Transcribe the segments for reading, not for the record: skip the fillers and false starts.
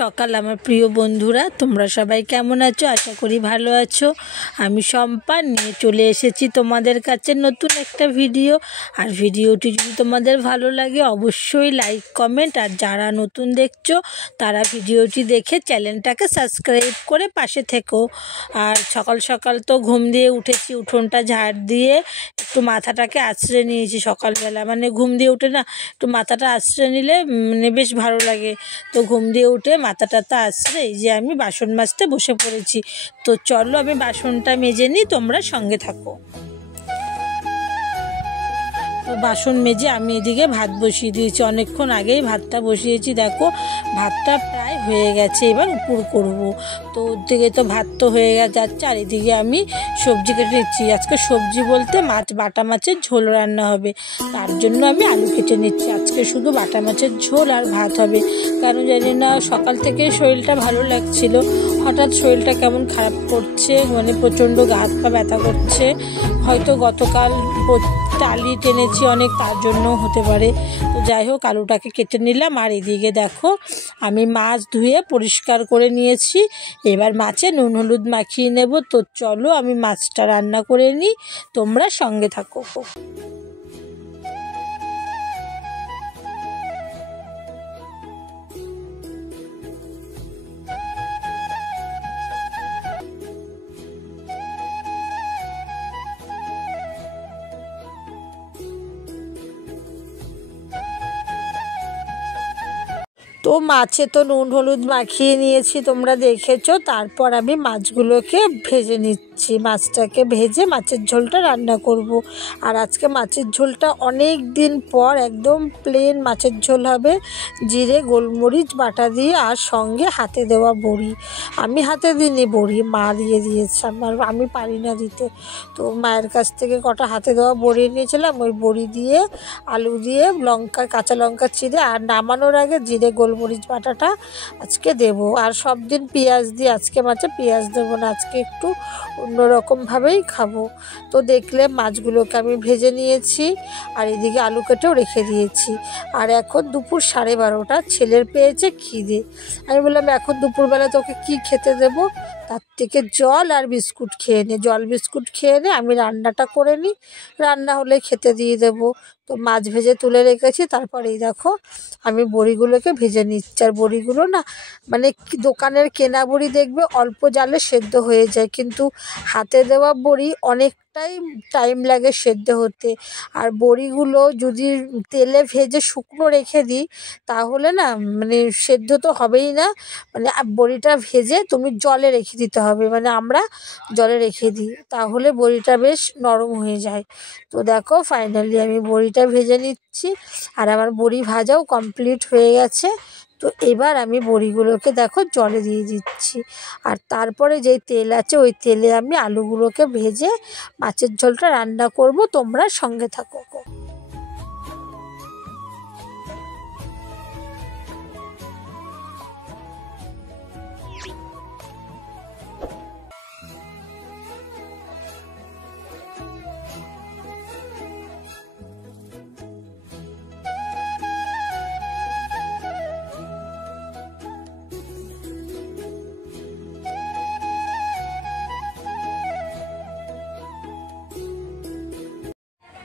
সকাল আমার প্রিয় বন্ধুরা, তোমরা সবাই কেমন আছো? আশা করি ভালো আছো। আমি শম্পা নিয়ে চলে এসেছি তোমাদের কাছে নতুন একটা ভিডিও। আর ভিডিওটি যদি তোমাদের ভালো লাগে অবশ্যই লাইক কমেন্ট, আর যারা নতুন দেখছো তারা ভিডিওটি দেখে চ্যানেলটাকে সাবস্ক্রাইব করে পাশে থেকো। আর সকাল সকাল তো ঘুম দিয়ে উঠেছি, উঠোনটা ঝাড় দিয়ে একটু মাথাটাকে আঁচড়ে নিয়েছি। সকালবেলা মানে ঘুম দিয়ে উঠে না একটু মাথাটা আঁচড়ে নিলে মানে বেশ ভালো লাগে। তো ঘুম দিয়ে উঠে মাথাটা আঁচড়ে এই যে আমি বাসন মাজতে বসে পড়েছি। তো চলো আমি বাসনটা মেজে নিই, তোমরা সঙ্গে থাকো। বাসন মেজে আমি এদিকে ভাত বসিয়ে দিয়েছি, অনেকক্ষণ আগেই ভাতটা বসিয়েছি। দেখো ভাতটা প্রায় হয়ে গেছে, এবার উপর করব। তো ওর দিকে তো ভাত তো হয়ে যাচ্ছে, আর এদিকে আমি সবজি কেটে নিচ্ছি। আজকে সবজি বলতে বাটা মাছের ঝোল রান্না হবে, তার জন্য আমি আলু কেটে নিচ্ছি। আজকে শুধু বাটা মাছের ঝোল আর ভাত হবে, কারণ জানি না সকাল থেকে শরীরটা ভালো লাগছিল, হঠাৎ শরীরটা কেমন খারাপ করছে, মানে প্রচণ্ড গা হাত পা ব্যথা করছে। হয়তো গতকাল টালি টেনেছি অনেক, তার জন্য হতে পারে। তো যাই হোক, আলুটাকে কেটে নিলাম। আর এদিকে দেখো আমি মাছ ধুয়ে পরিষ্কার করে নিয়েছি, এবার মাছে নুন হলুদ মাখিয়ে নেব। তো চলো আমি মাছটা রান্না করে নিই, তোমরা সঙ্গে থাকো। তো মাছে তো নুন হলুদ মাখিয়ে নিয়েছি, তোমরা দেখেছো। তারপর আমি মাছগুলোকে ভেজে নিচ্ছি, মাছটাকে ভেজে মাছের ঝোলটা রান্না করব। আর আজকে মাছের ঝোলটা অনেক দিন পর একদম প্লেন মাছের ঝোল হবে, জিরে গোলমরিচ বাটা দিয়ে, আর সঙ্গে হাতে দেওয়া বড়ি। আমি হাতে দিইনি, বড়ি মা দিয়ে দিয়েছে, আমি পারি না দিতে। তো মায়ের কাছ থেকে কটা হাতে দেওয়া বড়ি নিয়েছিলাম, ওই বড়ি দিয়ে আলু দিয়ে কাঁচা লঙ্কা চিড়ে, আর নামানোর আগে জিরে গোলমরিচ বাটাটা আজকে দেব। আর সব দিন পেঁয়াজ দিয়ে, আজকে মাছে পেঁয়াজ দেবো না, আজকে একটু অন্যরকমভাবেই খাবো। তো দেখলে মাছগুলোকে আমি ভেজে নিয়েছি, আর এদিকে আলু কেটেও রেখে দিয়েছি। আর এখন দুপুর 12:30, ছেলের পেয়েছে খিদে। আমি বললাম এখন দুপুরবেলা তোকে কি খেতে দেবো? তার থেকে জল আর বিস্কুট খেয়ে নে, জল বিস্কুট খেয়ে নে, আমি রান্নাটা করে নিই, রান্না হলে খেতে দিয়ে দেবো। তো মাছ ভেজে তুলে রেখেছি। তারপরে এই দেখো আমি বড়িগুলোকে ভেজে নিচ্ছি। আর বড়িগুলো না মানে দোকানের কেনা বড়ি দেখবে অল্প জালে সেদ্ধ হয়ে যায়, কিন্তু হাতে দেওয়া বড়ি অনেকটাই টাইম লাগে সেদ্ধ হতে। আর বড়িগুলো যদি তেলে ভেজে শুকনো রেখে দিই তাহলে না মানে সেদ্ধ তো হবেই না, মানে বড়িটা ভেজে তুমি জলে রেখে দিতে হবে, মানে আমরা জলে রেখে দিই, তাহলে বড়িটা বেশ নরম হয়ে যায়। তো দেখো ফাইনালি আমি বড়িটা ভেজে নিচ্ছি, আর আমার বড়ি ভাজাও কমপ্লিট হয়ে গেছে। তো এবার আমি বড়িগুলোকে দেখো জলে দিয়ে দিচ্ছি, আর তারপরে যেই তেল আছে ওই তেলে আমি আলুগুলোকে ভেজে মাছের ঝোলটা রান্না করব, তোমরা সঙ্গে থাকো।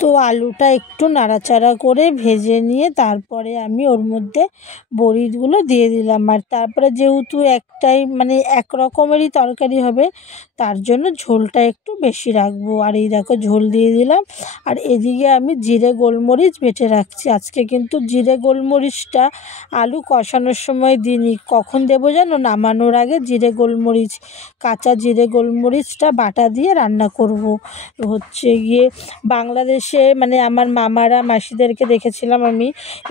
তো আলুটা একটু নাড়াচাড়া করে ভেজে নিয়ে তারপরে আমি ওর মধ্যে বড়িগুলো দিয়ে দিলাম। আর তারপরে যেহেতু একটাই মানে এক রকমেরই তরকারি হবে, তার জন্য ঝোলটা একটু বেশি রাখবো। আর এই দেখো ঝোল দিয়ে দিলাম। আর এদিকে আমি জিরে গোলমরিচ বেটে রাখছি। আজকে কিন্তু জিরে গোলমরিচটা আলু কষানোর সময় দিইনি, কখন দেবো জানো? নামানোর আগে জিরে গোলমরিচ, কাঁচা জিরে গোলমরিচটা বাটা দিয়ে রান্না করব। হচ্ছে গিয়ে বাংলাদেশে মানে আমার মামারা মাসিদেরকে দেখেছিলাম আমি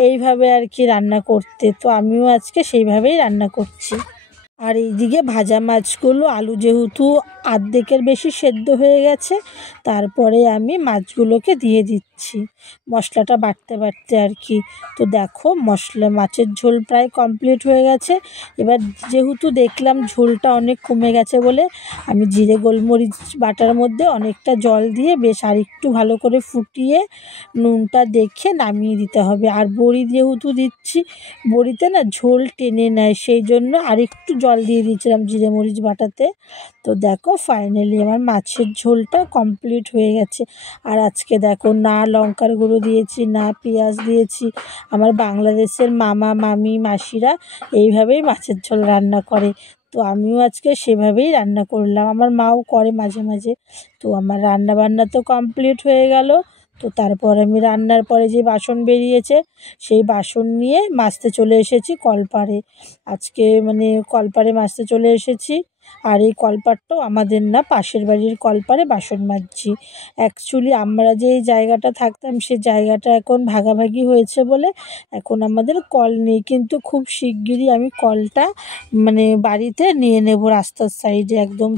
এইভাবে আর কি রান্না করতে, তো আমিও আজকে সেইভাবেই রান্না করছি। আর এইদিকে ভাজা মাছগুলো আলু যেহেতু অর্ধেকের বেশি সেদ্ধ হয়ে গেছে, তারপরে আমি মাছগুলোকে দিয়ে দিচ্ছি মশলাটা বাটতে বাটতে আর কি। তো দেখো মাছের ঝোল প্রায় কমপ্লিট হয়ে গেছে। এবার যেহেতু দেখলাম ঝোলটা অনেক কমে গেছে বলে আমি জিরে গোলমরিচ বাটার মধ্যে অনেকটা জল দিয়ে বেশ আরেকটু ভালো করে ফুটিয়ে নুনটা দেখে নামিয়ে দিতে হবে। আর বড়ি যেহেতু দিচ্ছি, বড়িতে না ঝোল টেনে নেয়, সেই জন্য আরেকটু জল দিয়ে দিয়েছিলাম জিরে মরিচ বাটাতে। তো দেখো ফাইনালি আমার মাছের ঝোলটা কমপ্লিট হয়ে গেছে। আর আজকে দেখো না লঙ্কার গুঁড়ো দিয়েছি, না পেঁয়াজ দিয়েছি। আমার বাংলাদেশের মামা মামি মাসিরা এইভাবেই মাছের ঝোল রান্না করে, তো আমিও আজকে সেভাবেই রান্না করলাম। আমার মাও করে মাঝে মাঝে। তো আমার রান্না বান্না তো কমপ্লিট হয়ে গেল। তো তারপর আমি রান্নার পরে যে বাসন বেরিয়েছে সেই বাসন নিয়ে মাজতে চলে এসেছি কলপাড়ে। আজকে কলপাড়ে মাজতে চলে এসেছি। আর এই কলপাড়টাও আমাদের না, পাশের বাড়ির কলপাড়ে বাসন মাজছি। অ্যাকচুয়ালি আমরা যে এই জায়গাটা থাকতাম সেই জায়গাটা এখন ভাগাভাগি হয়েছে বলে এখন আমাদের কল নেই, কিন্তু খুব শিগগিরই আমি কলটা বাড়িতে নিয়ে নেব। রাস্তার সাইডে একদম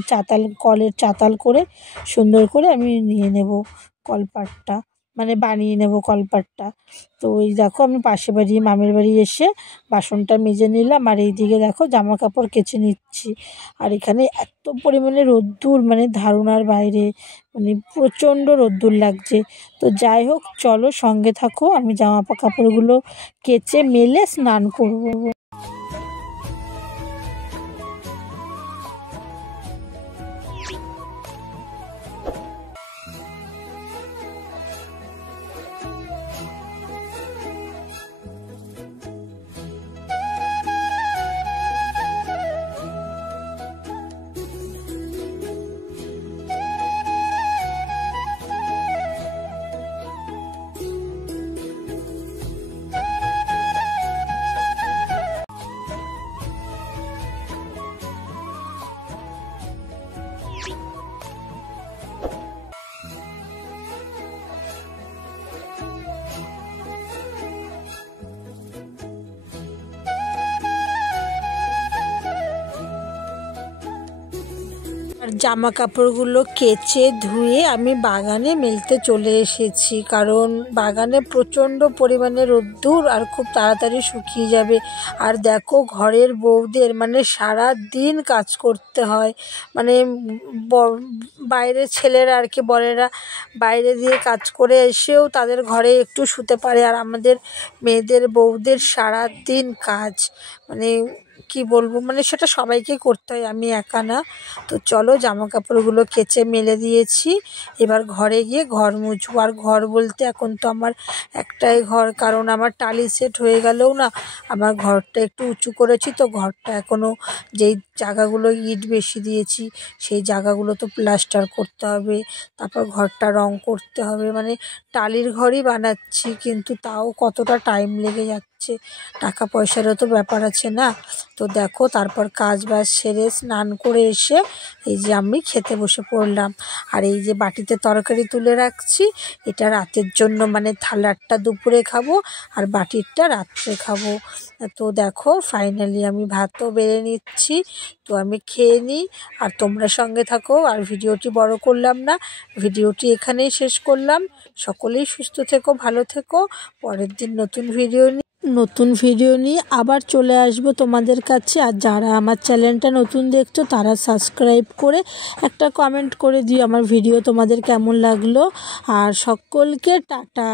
কলের চাতাল করে সুন্দর করে আমি নিয়ে নেব কলপাড়টা, বানিয়ে নেব কলপাড়টা। তো ওই দেখো আমি পাশের বাড়ি মামের বাড়ি এসে বাসনটা মেজে নিলাম। আর এইদিকে দেখো জামা কাপড় কেচে নিচ্ছি। আর এখানে এত পরিমাণে রোদ্দুর, ধারণার বাইরে, প্রচণ্ড রোদ্দুর লাগছে। তো যাই হোক চলো সঙ্গে থাকো, আমি জামা কাপড়গুলো কেচে মেলে স্নান করব। আর জামা কাপড়গুলো কেচে ধুয়ে আমি বাগানে মেলতে চলে এসেছি, কারণ বাগানে প্রচণ্ড পরিমাণে রোদ্দুর আর খুব তাড়াতাড়ি শুকিয়ে যাবে। আর দেখো ঘরের বউদের সারা দিন কাজ করতে হয়, বাইরের ছেলেরা আর কি, বরেরা বাইরে দিয়ে কাজ করে এসেও তাদের ঘরে একটু শুতে পারে, আর আমাদের মেয়েদের বউদের সারা দিন কাজ, কি বলবো, সেটা সবাইকেই করতে হয়, আমি একা না। তো চলো জামা কাপড়গুলো কেচে মেলে দিয়েছি, এবার ঘরে গিয়ে ঘর মুছবো। আর ঘর বলতে এখন তো আমার একটাই ঘর, কারণ আমার টালি সেট হয়ে গেলেও না আমার ঘরটা একটু উঁচু করেছি, তো ঘরটা এখনও যেই জায়গাগুলো ইট বেশি দিয়েছি সেই জায়গাগুলো তো প্লাস্টার করতে হবে, তারপর ঘরটা রং করতে হবে, টালির ঘরই বানাচ্ছি, কিন্তু তাও কতটা টাইম লেগে যাচ্ছে, টাকা পয়সারও তো ব্যাপার আছে না। তো দেখো তারপর কাজ বাজ সেরে স্নান করে এসে এই যে আমি খেতে বসে পড়লাম। আর এই যে বাটিতে তরকারি তুলে রাখছি, এটা রাতের জন্য, থালারটা দুপুরে খাবো আর বাটিরটা রাত্রে খাবো। তো দেখো ফাইনালি আমি ভাতও বেড়ে নিচ্ছি, তো আমি খেয়ে নিই আর তোমরা সঙ্গে থাকো। আর ভিডিওটি বড় করলাম না, ভিডিওটি এখানেই শেষ করলাম। সকলেই সুস্থ থেকো, ভালো থেকো। পরের দিন নতুন ভিডিও নিয়ে আবার চলে আসবো তোমাদের কাছে। আর যারা আমার চ্যানেলটা নতুন দেখছো তারা সাবস্ক্রাইব করে একটা কমেন্ট করে দিও আমার ভিডিও তোমাদের কেমন লাগলো। আর সকলকে টাটা।